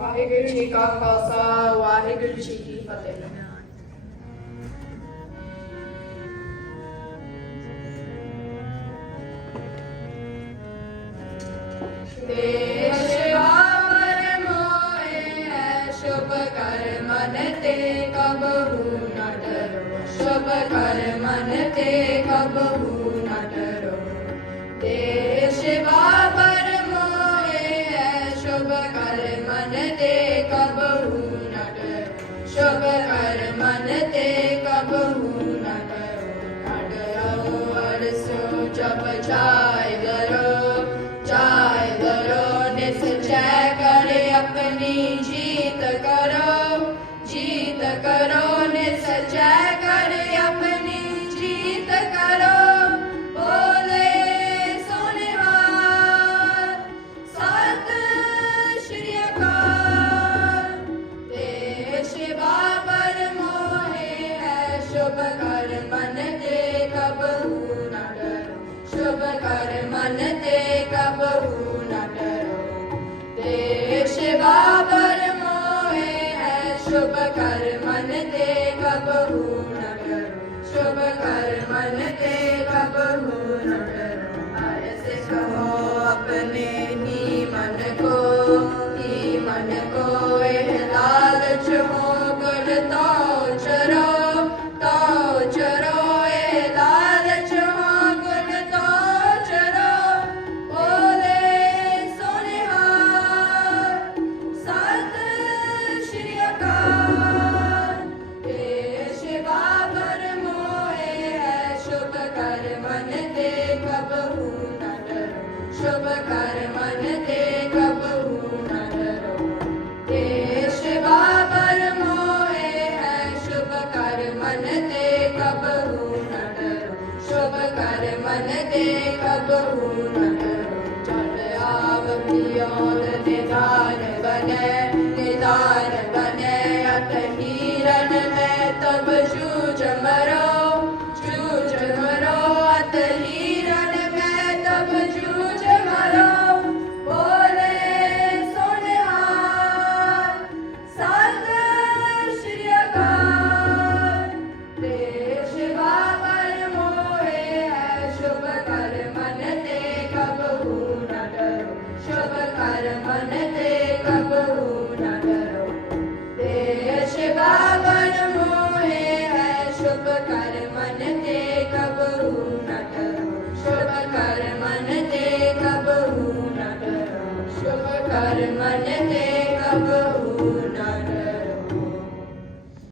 ਵਾਹਿਗੁਰੂ ਜੀ ਕਾ ਖਾਲਸਾ ਵਾਹਿਗੁਰੂ ਜੀ ਕੀ ਫਤਿਹ ਦੇਸ਼ ਵਾਵਰ ਮੋਏ ਹੈ ਸ਼ੁਭ ਕਰ ਮਨ ਤੇ मन ते शुभ कर करो चाय निश्चय करे, अपनी जीत करो जीत करो निश्चय करो ਸ਼ੁਭ ਕਰ ਮਨ ਤੇ ਕਬੂ ਨਾ ਡਰੋ ਤੇ ਸ਼ਿਵਾ ਪਰ ਮੋਏ ਹੈ, ਸ਼ੁਭ ਕਰ ਮਨ ਤੇ ਕਬੂ ਨਾ ਡਰੋ ਸ਼ੁਭ ਕਰ ਮਨ ਤੇ ਕਬੂ ਨਾ ਡਰੋ ਚਲ ਆਵ ਪਿਓ ਨਿਦਾਨ ਬਨੇ ਨਿਦਾਨ ਬਨੇ, ਅਤੇ कर मन ते कबू